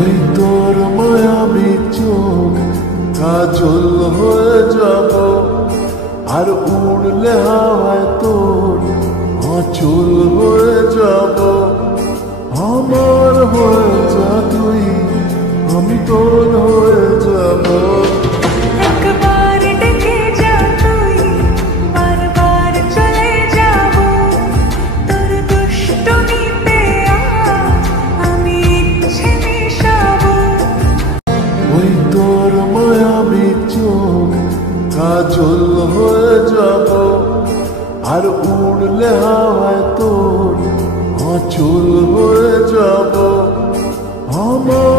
ওই তোর মায়াবী চোখ কাজল হয়ে যাব, আর উড়লে হাওয়ায় তোর অচল হয়ে যাব। আমার হয়ে যা তুই, আমি তোর হয়ে যাব। একবার ডেকে যা তুই, বারবার চলে যাব। তোর দুষ্টুমিতে আমি ইচ্ছে মিশাবো। ওই তোর মায়াবী চোখ কাজল হয়ে যাব, আর উড়লে হাওয়ায় তোর অচল হয়ে যাব। আমার